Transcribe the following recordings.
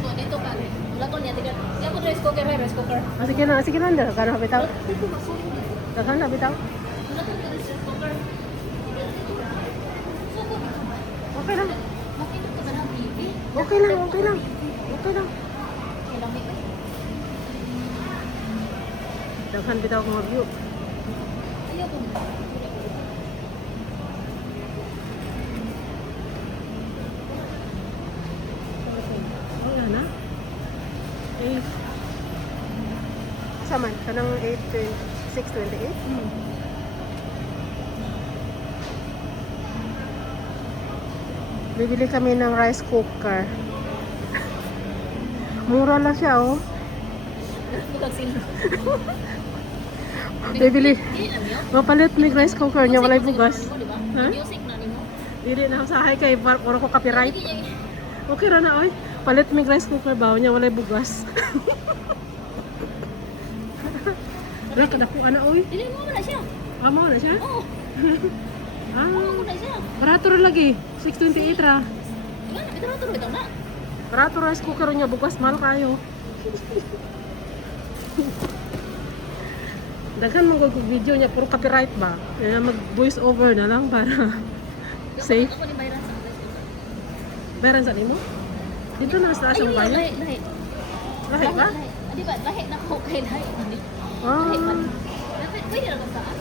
ko dito ka. Wala ko niya tiga. Diya ko rice cooker, rice cooker. Sige na, dala ka na bitaw. Dito masuk. Daghan na bitaw. Wala ko rice cooker. Okay lang. Makita ko ba na bibi? Okay lang. Okay lang. Lamig. Daghan bitaw ko mag-view. Ayaw ko. Wala na. 8. Saman, kanang 6:28. Bibili kami ng rice cooker. Mura lang siya, oh. Bukas sila. Bibili. Dili na niyo. Mapalit may rice cooker niya, walay bugas. Ha? Music na nimo. Dili na sa hay kay puro ko copyright. Dili niya. Okay ra na, oy. Palit may rice cooker ba niya, walay bugas. Dili ka dako ana, oy. Dili mo na siya. Amo na siya? Oo. Ah, Mo na siya. barato ra lagi. 628 ra. Nga, bitaw na. Barato rice cooker niya, bugas mahal kayo. Daghan mo kung video niya, puro copyright ba? Kaya mag voice over na lang para safe. Ako ni bayran sa rice cooker. Bayaran sa nimo? Dito na sa taas ang bayan. Lahi. Lahi ba? Di ba? Lahi na ko kay lahi. Ah, Lahi man. Pwede na kung saan?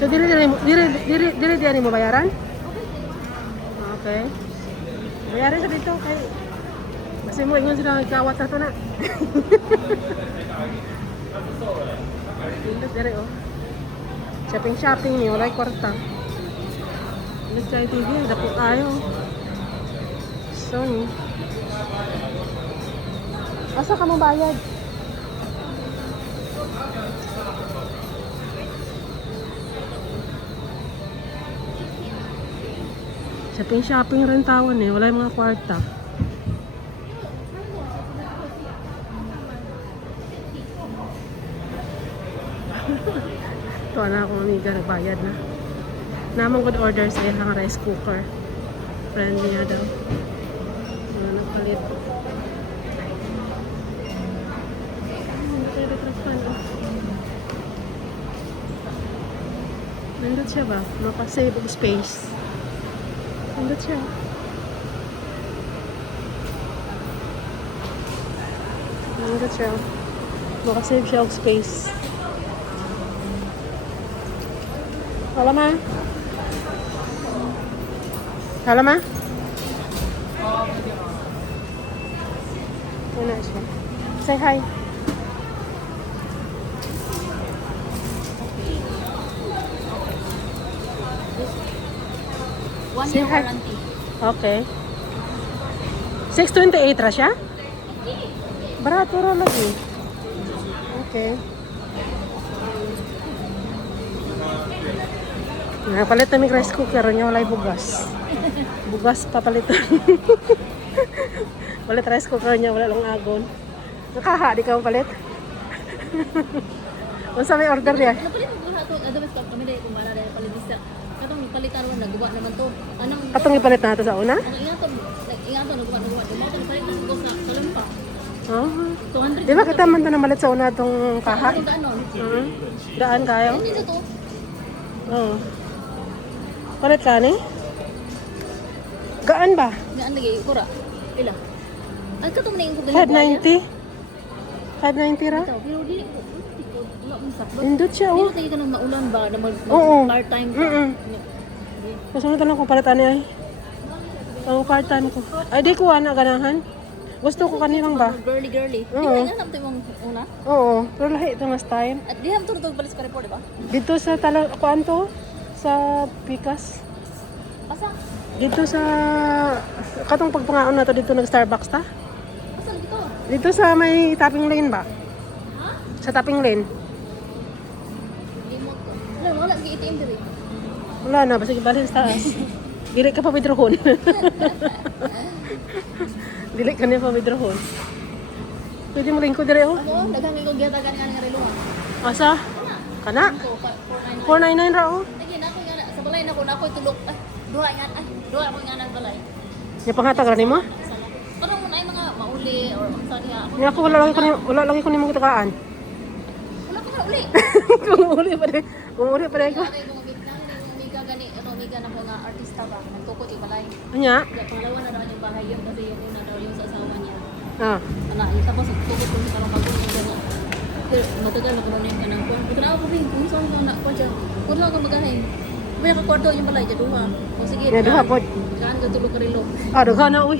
so dili mo bayaran? Okay. Bayaran sa dito kay kasi mo ingon sila kawat na to na. Dire oh. Shopping ni walay kwarta. Let's try TV, dapo kayo. Sony. Asa ka mo bayad? Shopping rin tawon eh, wala yung mga kwarta. Ito na akong amiga, nagbayad na. Namang good order sa ilang rice cooker. Friendly niya daw. Nagpalit. Nandun siya ba? Mapasave of space. Nandun siya. Nandun siya. Makasave siya of space. Halo ma? Halo ma? Wala siya. Say hi. One Say year hi. warranty. Okay. 628 ra siya? Barato ra lagi. Okay. Nakapalit na may rice cooker niya, walay bugas. Bugas papalitan. Palit rice cooker niya, wala lang agon. Nakaha, di ka palit? Kung sa may order niya? Napalit mo ba ito? Adamas pa kami dahil kung mara dahil palit katong palitan mo nagawa naman to. Anong Katong ipalit na ito sa una? ang ingaton nagawa. Dumaw to palit na ko sa kalampa. Oh. 200. Di ba kita man ito namalit sa una itong kaha? Ang daanon. Daan kayo? Hindi na to. Oo. Palit ka ni? Gaan ba? Gaan lagi kura. Pila? Ay katong na yung 590? 590 ra? Ito, pero di ko wala mo sakto. Indot siya, Hindi oh. na tayo ka ng maulan ba na Oo. part-time ka. Masunod na lang kung palitan niya ay. Ang part-time ko. Ay, di ko na ganahan. Gusto ko kanilang ba? Girly. Di Oo. ba nga naman yung una? Oo. Pero lahi ito mas time. At di ham turutog balis ka report, di ba? Dito sa kuan to? Sa Pikas. Asa? Dito sa katong pagpangaon na to dito nag-Starbucks ta? Asa dito? Dito sa may tapping lane ba? Ha? Sa tapping lane. Limot ko. Wala sige ATM diri. Wala na, basta balik sa taas. Dili ka pa withdrawon. Dili ka niya pa withdrawon. Pwede mo lingko dire oh. Ako, daghang ko giyatagan nga nga relo ha. Asa? Kana? Ko 499. 499 ra oh. Lagi na ako nga sa balay na ko na ako tulok. Ay, duha nga ay. Duha ako nga nang balay. Nya pangatag ra nimo? Parang mo na ay mga mauli or unsa niya. Nya ako wala lagi ko nimo kitakaan. Wala ka na uli. Kung uli pa rin. Kung uli pa rin ko. Kaya kung miga gani, miga na ko nga artista ba, nagtukot ibalay. Anya? Kaya pangalawa na daw yung bahay yun kasi yung una daw yung sa asawa niya. Ah. Ana, yung tapos tukot ko sa karong bagong yung gani. Pero matagal na ko rin yung kanang kung ito na ako rin, kung saan ko na, kung siya, kung lang ako magahin. May kakwarto yung balay, dyan duha. O sige, Ya duha pod. kaan ka tulog ka rin lo. Ah, daghan na uy.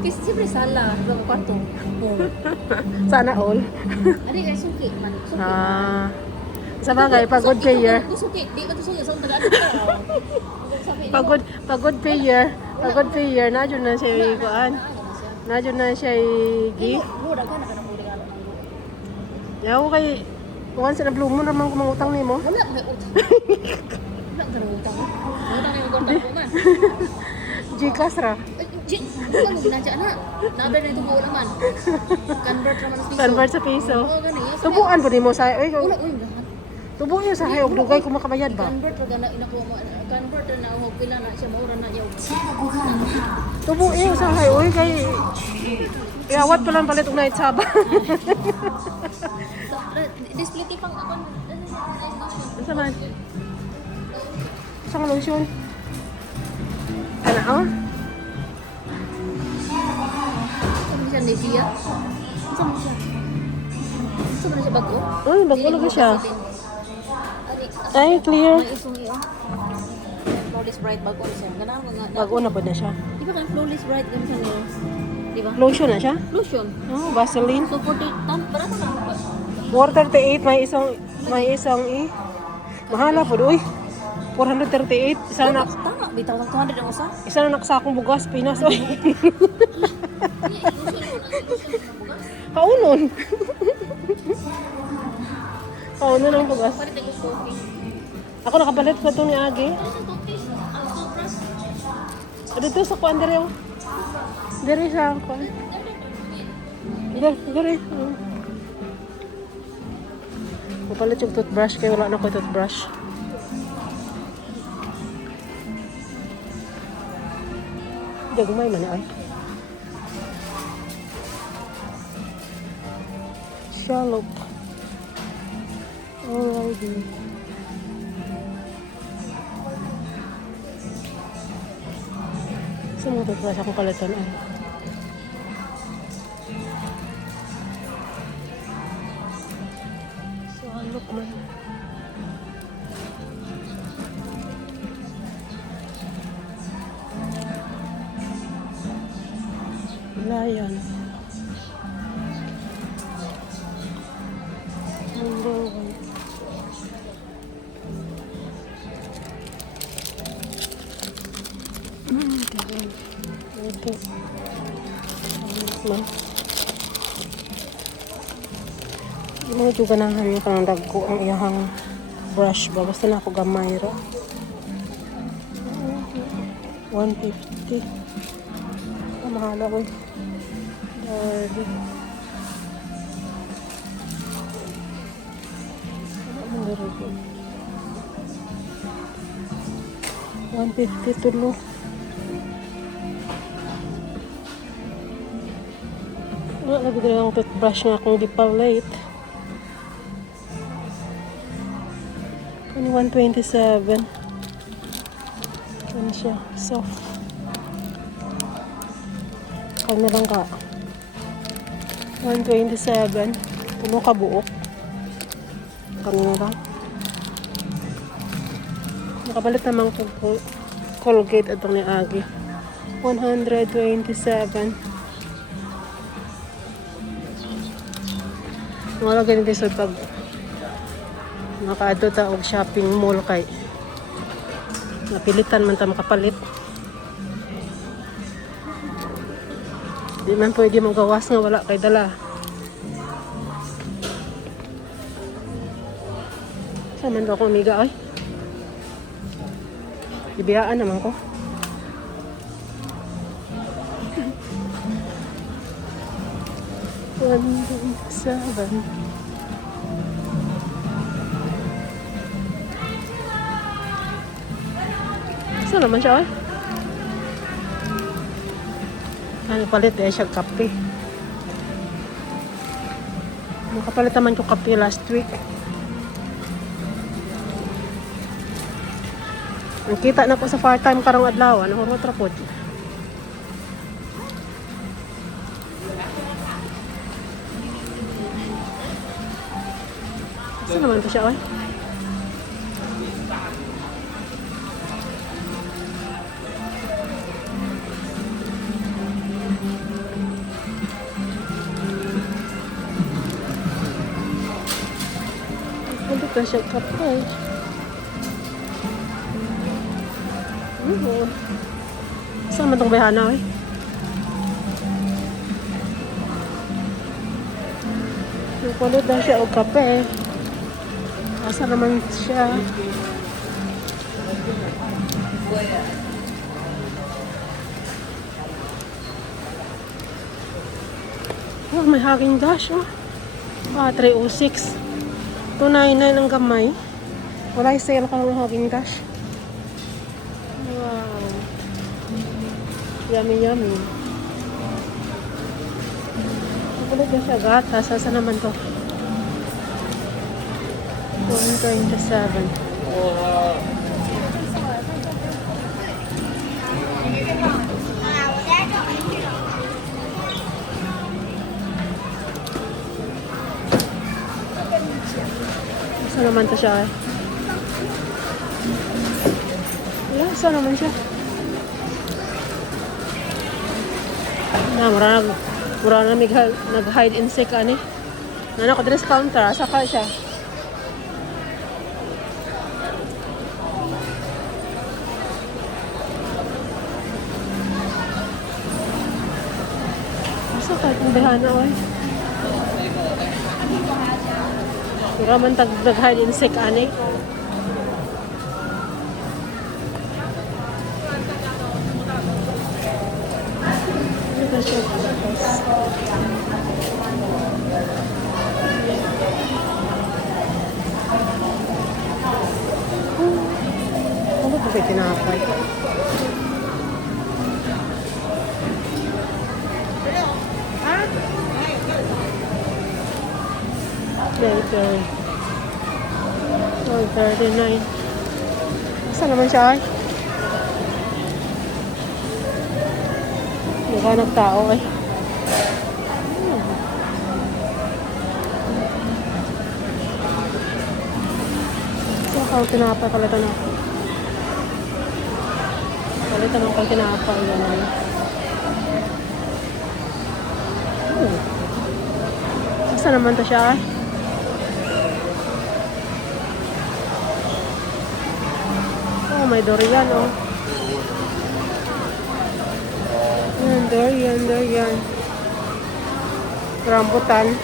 Kasi siyempre sala, yung kwarto. Sana all. Adi kay suki man, suki man. Ah. Sa bagay, pagod payer. Suki, di ba ito suki? Sa tagaan ka. Pagod payer. Pagod payer. Nadyo na siya kuan. Nadyo na siya gi. Mura ka na ka na mura ka na. Yaw kay kuan sa blue moon ramang kumangutang nimo. Wala may utang. Wala ka na utang. Utang yung utang ko man. Gcash ra. Ano mo ginadya na? Naber na ito buo naman. Convert naman sa piso. Convert sa piso. Oo, gani. Tubuan po nimo sa oy. Wala, uy, lahat. Tubo yung sa hayog dugay kung makabayad ba. Convert na gana, convert na ako, pila na siya, maura na yaw. Tubo yung sa hayog oy kay iawat pa lang palit og night saba. Display pang ako. Unsa man? Sa lotion. Ana oh? Ano siya, Nivea? Saan mo siya? Saan mo na siya bago? Uy, bago lagi siya. Ay, clear. May isong iyo. Flawless Bright bago na siya. Ganahan ko nga. Bago na ba na siya? Di ba kang Flawless Bright ganun siya niyo? Di ba? Lotion na siya? Lotion. Oh, Vaseline. So, 40, barato lang. 438 may isang mahala po uy. 438 isa na Tama, bitaw lang 200 ang usa. isa na nakasakong bugas Pinas oy. Kaunon. Kaunon ang bugas. Palit ako coffee. Ako nakapalit ko to ni Agi. Ano sa toothpaste? Ang toothbrush? Dito sa kuan dere. Dere sa kuan. Dere. Mapalit yung toothbrush kaya wala na ko toothbrush. Dagmay man ay. Shallop. Alrighty. Saan mo toothbrush akong palitan ay? Shallop man. Lion. Number 1. Okay. Man. Di mo ito ganahan yung kanang dagko ang iyahang brush ba? Basta na ako gamay ra. 150. Mahala ko. Darby. Ano mong darby? 150 tulo. Wala lagi dalawang toothbrush nga akong gipalit. Ano 127. Ano siya? Soft. Kanya lang ka. 127. Puno ka buok. Kanya lang. Nakabalit naman ko Colgate atong ni Agi. 127. Wala ganito sa pag makaadto ta og shopping mall kay napilitan man ta makapalit. Di man pwede magawas nga wala kay dala. Saan man ba ako amiga ay? Ibiyaan naman ko. Seven. Saan naman siya ay? Ano palit eh siya kape. Nakapalit naman ko kape last week. Nakita na ko sa part-time karong adlaw. Ano ko trapod. Saan naman to siya, oy? Hindi ka siya kapay. Oo. Saan naman itong bayhana, oy? Nagpalit na siya o kape. Asa naman siya? Oh, may Haagen Dash, oh. 306. 299 ang gamay. Wala yung sale ka ng Haagen Dash. Wow. Yummy, yummy. Nakulit na siya gatas. Asa naman to? 127. Saan naman to siya eh? Wala, saan naman siya? Mura na nag-hide and seek ani. Nana ko dress counter, asa ka siya? Asa ka itong behana oy? Mura man nag-hide and seek ani. Ano ba ba tinapay? Later. 12:39. Saan naman siya ay? Naghanap tao ay. So, kung tinapay, palitan ako. Palitan ako kung tinapay. Ganun. Saan naman to siya ay? Oh, may durian oh. Yan, durian. Rambutan.